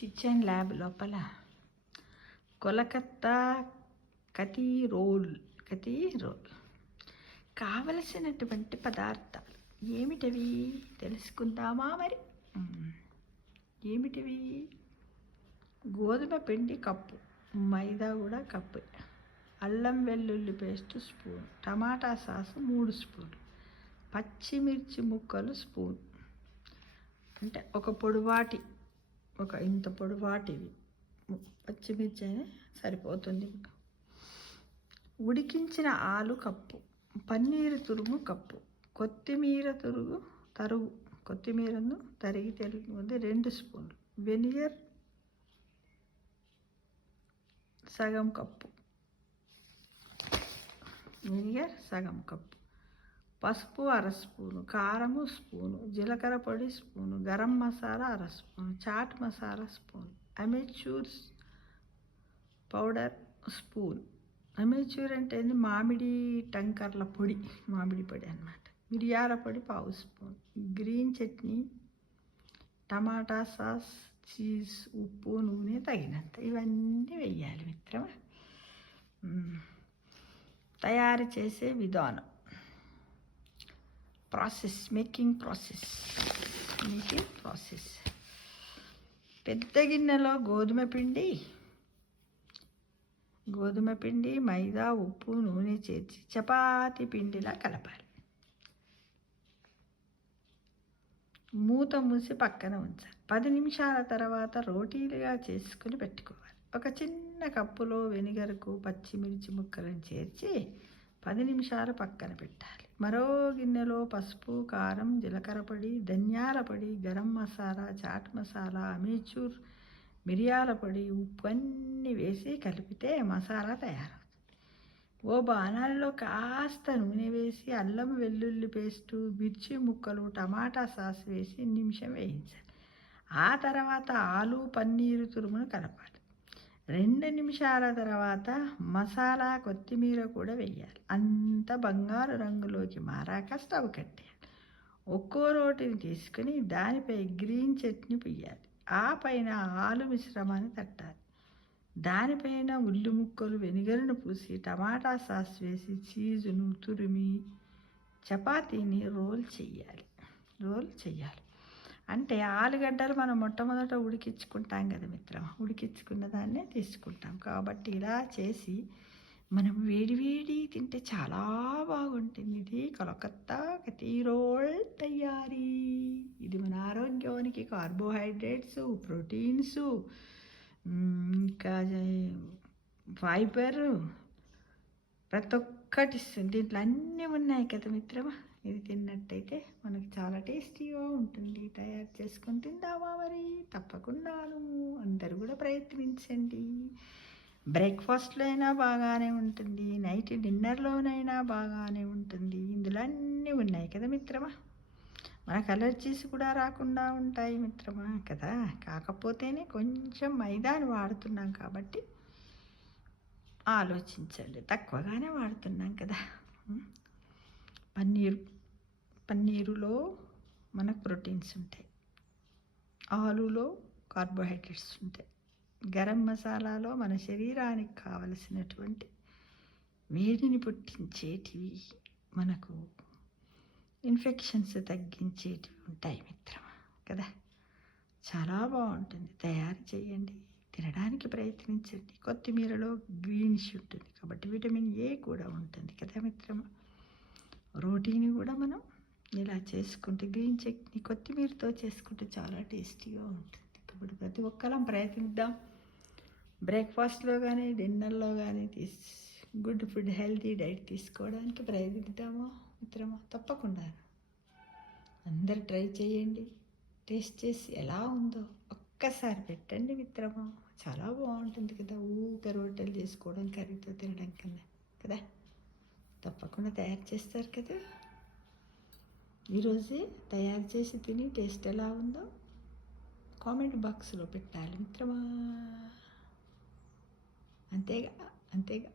Kitchen lab లోపల Kolkata కతీ role కావలసినటువంటి పదార్థాలు ఏమిటవి తెలుసుకుందామా మరి? ఏమిటివి? గోధుమ పిండి కప్పు, మైదా కూడా కప్పు, అల్లం వెల్లుల్లి పేస్ట్ స్పూన్, టమాటా సాసు 3 స్పూన్లు, పచ్చిమిర్చి ముక్కలు స్పూన్, అంటే ఒక ఇంత పొడవాటివి పచ్చిమిర్చి అని సరిపోతుంది. ఉడికించిన ఆలు కప్పు, పన్నీరు తురుము కప్పు, కొత్తిమీరను తరిగి 2 స్పూన్లు, వెనిగర్ సగం కప్పు, పసుపు 1/2 స్పూను, కారము స్పూను, జీలకర్ర పొడి spoon, garam masala 1/2 spoon, chaat masala spoon, amchur powder spoon. Amchur అంటే మామిడి టంకర్ల పొడి, మామిడి పొడి అన్నమాట. మిరియాల పొడి 1/2 స్పూన్, గ్రీన్ చట్నీ, టమాటా సాస్, చీజ్, ఉప్పు, నూనె తగినంత. ఇవన్నీ వేయాలి మిత్రమా. తయారు చేసే విధానం, మేకింగ్ ప్రాసెస్. పెద్ద గిన్నెలో గోధుమ పిండి, మైదా, ఉప్పు, నూనె చేర్చి చపాతీ పిండిలా కలపాలి. మూత మూసి పక్కన ఉంచాలి. 10 నిమిషాల తర్వాత రోటీలుగా చేసుకుని పెట్టుకోవాలి. ఒక చిన్న కప్పులో వెనిగర్కు పచ్చిమిర్చి ముక్కలను చేర్చి 10 నిమిషాలు పక్కన పెట్టాలి. మరో గిన్నెలో పసుపు, కారం, జీలకర్ర పొడి, ధనియాల పొడి, గరం మసాలా, చాట్ మసాలా, అమెచూర్, మిరియాల పొడి, ఉప్పు అన్నీ వేసి కలిపితే మసాలా తయారవుతుంది. ఓ బాణాల్లో కాస్త నూనె వేసి అల్లం వెల్లుల్లి పేస్టు, మిర్చి ముక్కలు, టమాటా సాస్ వేసి నిమిషం వేయించాలి. ఆ తర్వాత ఆలు, పన్నీరు తురుమును కలపాలి. 2 నిమిషాల తర్వాత మసాలా, కొత్తిమీర కూడా వేయాలి. అంత బంగారు రంగులోకి మారాక స్టవ్ కట్టేయాలి. ఒక్కో రోటిని తీసుకుని దానిపై గ్రీన్ చట్నీ పొయ్యాలి. ఆ పైన ఆలు మిశ్రమాన్ని తట్టాలి. దానిపైన ఉల్లి ముక్కలు, వెనిగర్ను పూసి టమాటా సాస్ వేసి చీజును తురిమి చపాతీని రోల్ చేయాలి. అంటే ఆలుగడ్డలు మనం మొట్టమొదట ఉడికించుకుంటాం కదా మిత్రమా, ఉడికించుకున్న దాన్నే తీసుకుంటాం. కాబట్టి ఇలా చేసి మనం వేడి తింటే చాలా బాగుంటుంది. ఇది కొలకత్తా కతీ రోల్ తయారీ. ఇది మన ఆరోగ్యానికి కార్బోహైడ్రేట్స్, ప్రోటీన్స్, ఇంకా ఫైబర్ ప్రతి ఒక్కటి దీంట్లో అన్నీ ఉన్నాయి కదా మిత్రమా. ఇది తిన్నట్టయితే మనకు చాలా టేస్టీగా ఉంటుంది. తయారు చేసుకొని తిందామా మరి? తప్పకుండాను. అందరూ కూడా ప్రయత్నించండి. బ్రేక్ఫాస్ట్లో అయినా బాగానే ఉంటుంది, నైట్ డిన్నర్లోనైనా బాగానే ఉంటుంది. ఇందులో అన్నీ ఉన్నాయి కదా మిత్రమా. మనకు అలర్జీస్ కూడా రాకుండా ఉంటాయి మిత్రమా కదా. కాకపోతేనే కొంచెం మైదాను వాడుతున్నాం కాబట్టి ఆలోచించండి, తక్కువగానే వాడుతున్నాం కదా. పన్నీరులో మనకు ప్రోటీన్స్ ఉంటాయి, ఆలులో కార్బోహైడ్రేట్స్ ఉంటాయి, గరం మసాలాలో మన శరీరానికి కావలసినటువంటి వేడిని పుట్టించేటివి, మనకు ఇన్ఫెక్షన్స్ తగ్గించేటివి ఉంటాయి మిత్రమా కదా. చాలా బాగుంటుంది. తయారు చేయండి, తినడానికి ప్రయత్నించండి. కొత్తిమీరలో గ్రీనిష్ ఉంటుంది కాబట్టి విటమిన్ ఏ కూడా ఉంటుంది కదా మిత్రమా. రోటీని కూడా మనం ఇలా చేసుకుంటే, గ్రీన్ చట్నీ కొత్తిమీరతో చేసుకుంటే చాలా టేస్టీగా ఉంటుంది. కాబట్టి ప్రతి ఒక్కరం ప్రయత్నిద్దాం. బ్రేక్ఫాస్ట్లో కానీ డిన్నర్లో కానీ గుడ్ ఫుడ్, హెల్తీ డైట్ తీసుకోవడానికి ప్రయత్నిద్దామా మిత్రమా. తప్పకుండా అందరు ట్రై చేయండి. టేస్ట్ చేసి ఎలా ఉందో ఒక్కసారి పెట్టండి మిత్రమా. చాలా బాగుంటుంది కదా, ఊరికే రొట్టెలు చేసుకోవడం కర్రీతో తినడం కన్నా కదా. తప్పకుండా తయారు చేస్తారు కదా. ఈరోజే తయారు చేసి తిని టేస్ట్ ఎలా ఉందో కామెంట్ బాక్స్లో పెట్టాలి మిత్రమా. అంతేగా.